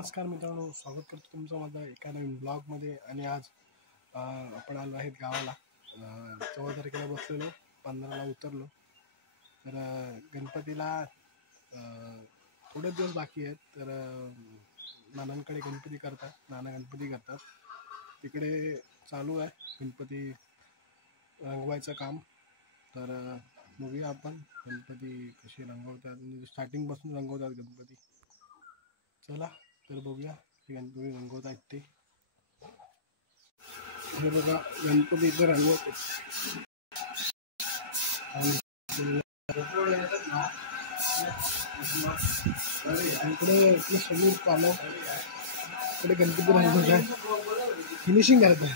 नमस्कार मित्रांनो, स्वागत करतो तुमचं माझं एका नवीन ब्लॉगमध्ये. आणि आज आपण आलो आहेत गावाला. 14 तारखेला बसलेलो, 15ला उतरलो. तर गणपतीला थोडे दिवस बाकी आहेत. तर नानांकडे गणपती करतात, नाना गणपती करतात. तिकडे चालू आहे गणपती रंगवायचं काम. तर बघूया आपण गणपती कसे रंगवतात, म्हणजे स्टार्टिंगपासून रंगवतात गणपती. चला तर बघूया ते गणपती रंगवत आहेत ते. हे बघा गणपती इथे रंगवत इकडे समीर पालव इकडे गणपती रंगवत आहे, फिनिशिंग करत आहे.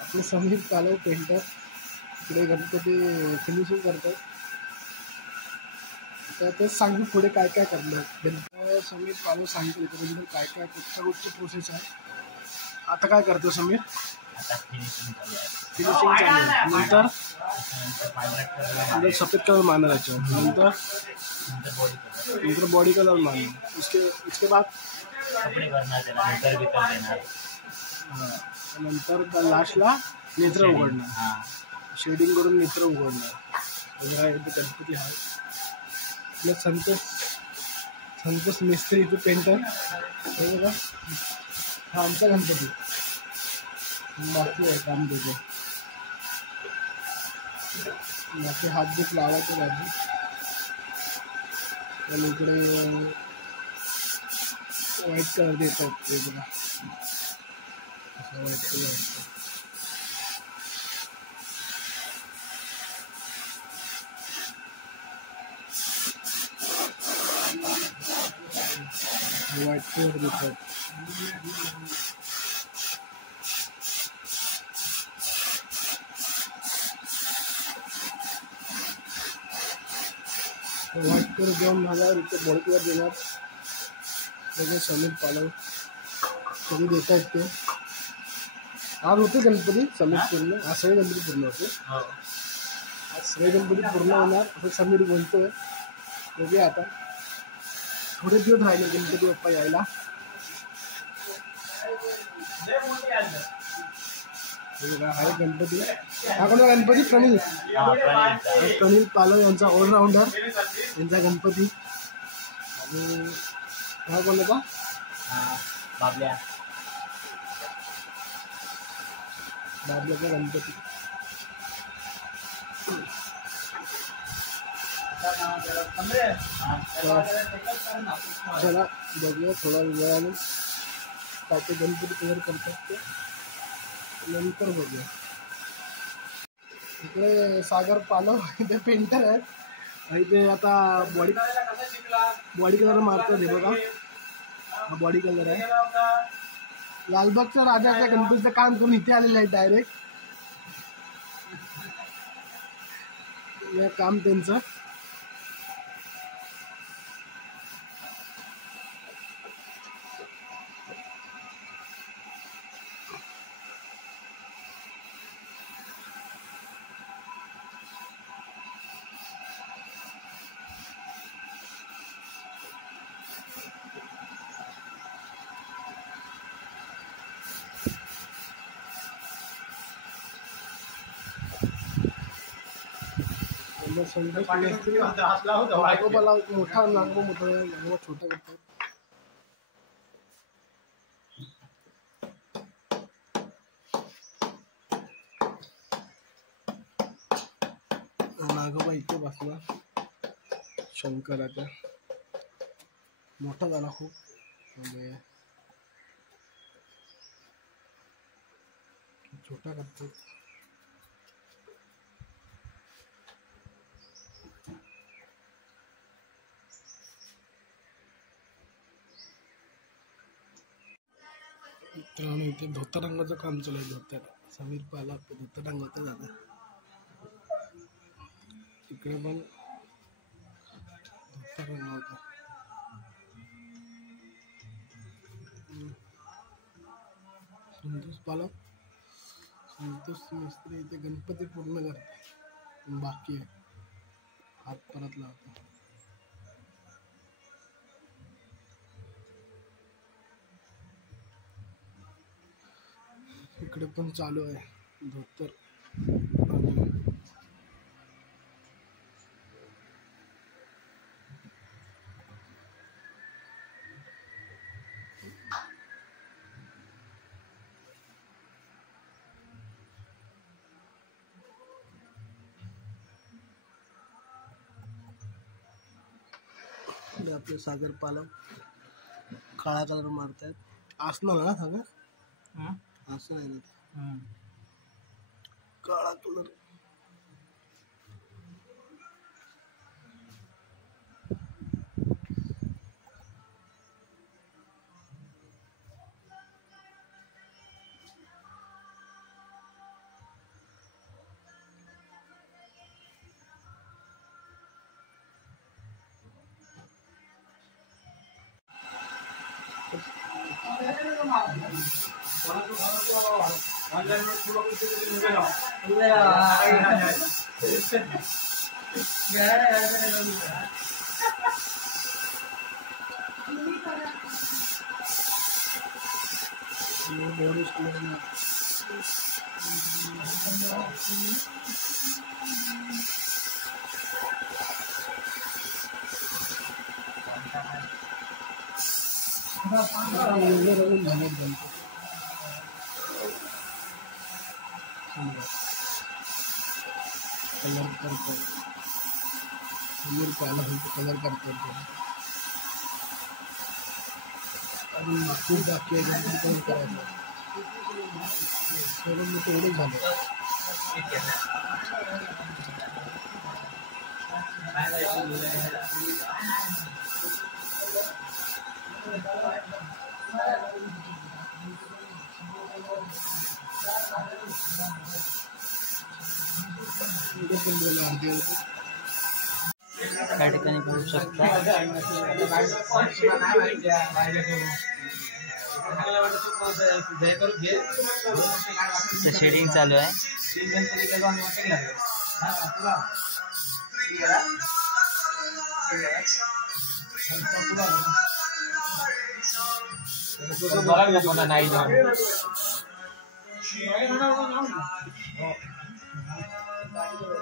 आपले समीर पालव पेंटर इकडे गणपती फिनिशिंग करतात. तर तेच सांगू पुढे काय काय करणार. गणपती समीर पालव सांगतो इकडे काय काय कुठची प्रोसेस आहे. आता काय करतो समीर? फिनिशिंग चालू आहे. नंतर सफेद कलर मारना याच्यावर, नंतर बॉडी कलर मारना. उसके बाद नंतर लास्टला नेत्र उघडणार, शेडिंग करून नेत्र उघडणार. गणपती आहे आपल्या संतोष मिस्त्री इथे पेंटर. हे बघा हा आमचा गणपती, बाकी आहे काम त्याचं. बाकी हात बीत लावायचे बाजू. आणि इकडे व्हाईट कलर देतात ते बघा, व्हाईट कलर असतो. व्हाईट कलर देतात. व्हाईट कलर देऊन झाल्यावर इथे बॉडी कलर देणार. त्याचे समीर पालव कधी देत आहेत ते. आज होते गणपती समीर पूर्ण, आज सगळे गणपती पूर्ण होते. आज सगळे गणपती पूर्ण होणार असं समीर बोलतोय. बघूया आता, थोडे दिवस राहिले गणपती बाप्पा यायला. आहे गणपती, हा कोणता गणपती? प्रणील पालव यांचा ऑलराऊंडर, यांचा गणपती. आणि हा कोणाचा? बाबल्याचा गणपती. चला बघूया थोडा वेळाने काय ते गणपती तयार करतात ते, नंतर बघूया. इकडे सागर पालव इथे पेंटर आहेत. आणि ते आता बॉडी कलर मारतात. हे बघा हा बॉडी कलर आहे. लालबागच्या राजाच्या गणपतीचं काम करून इथे आलेलं आहे डायरेक्ट. काम त्यांचं. नागोबाला मोठा नागोबा छोटा करतात. नागोबा इथे बसला शंकराचा. मोठा झाला खूप, म्हणजे छोटा करतात. मित्रांनो इथे धोतर रंगाचं काम चालू आहे. धोतर समीर पाला धोतर रंगवता जातं. इकडे पण धोतर रंगवतं. संतोष पालक, संतोष मिस्त्री इथे गणपती पूर्ण करते, बाकी आहे. हात परत लावतो. इकडे पण चालू आहे धोतर. आपले सागर पालक काळा कलर मारतात. असणार ना सागर? असं आहे ना, काळा कलर. कलर करतो, कलर करतो आणि खूप बाकी आहे कलर करायचं. सोडून मी तेवढंच झालं. त्या ठिकाणी पाहू शकता शेडिंग चालू आहे.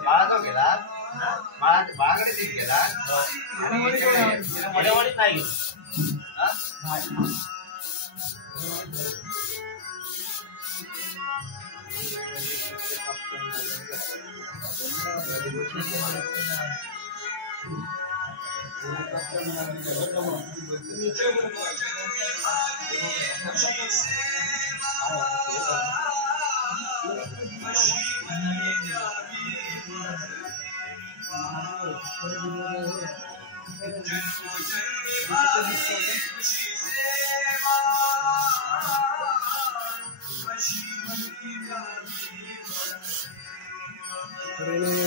बाळाचा गेला बाळाकडे तीच गेला नाही.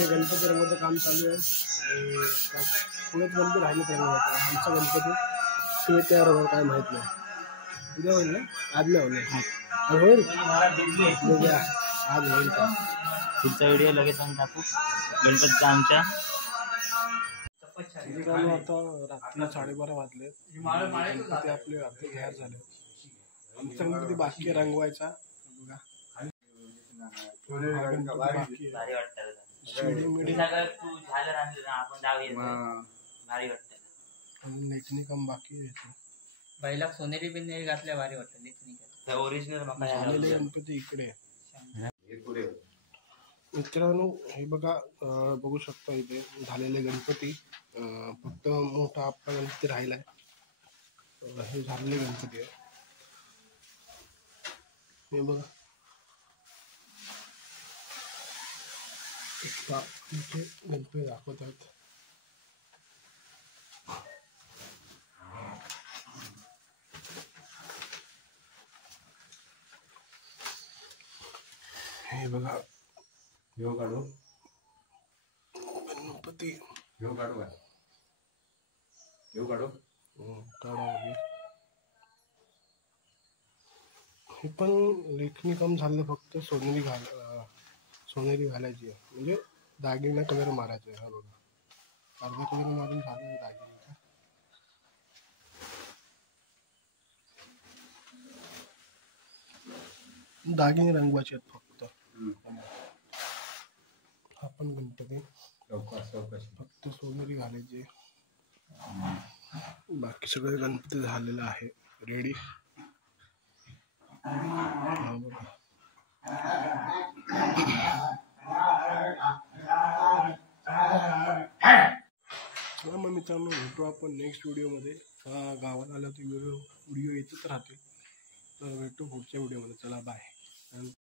गणपती रंगाचं काम चालू आहे. पुण्यात गणपती राहिले पाहिजे. आमचा गणपती ते तयार होणार काय माहित नाही. उद्या होईल ना? आज नाही होईल. होईल आज होईल का? पुढचा व्हिडिओ लगेच आम्ही टाकू गणपतीचा आमच्या. आता रात्री 12:30 वाजले. गणपती आपले अर्धे तयार झाले. आमचा गणपती बाकी रंगवायचा. बघा बाकी भारी वाटतं. तू झालं आणलं ना आपण भारी वाटतं. लेखणी काम बाकी आहे. बैलाक सोनेरी बिनेरी घातल्या भारी वाटतं. लेखणी ओरिजिनल झालेले गणपती इकडे. मित्रांनो हे बघा, बघू शकता इथे झालेले गणपती. फक्त मोठा आपला गणपती राहिलाय. हे झालेले गणपती आहे. हे बघा इथे गणपती दाखवत आहेत. हे बघा घेऊ काढू गणपती. घेऊ काढू काय घेऊ काढू काढा. हे पण लेखणी काम झालं. फक्त सोनेरी घालायची आहे. म्हणजे दागिना कलर मारायचा आहे. हा बघा अर्धा कलर मारून झालं दागिन्याचा. दागिने रंगवायचे आहेत फक्त. हा पण गणपती फक्त सोनेरी घालायचे. बाकी सगळे गणपती झालेलं आहे रेडी. चला मग मित्रांनो, भेटू आपण नेक्स्ट व्हिडिओमध्ये. गावात आल्यावर व्हिडिओ येतच राहतील. तर भेटू पुढच्या व्हिडिओमध्ये. चला बाय.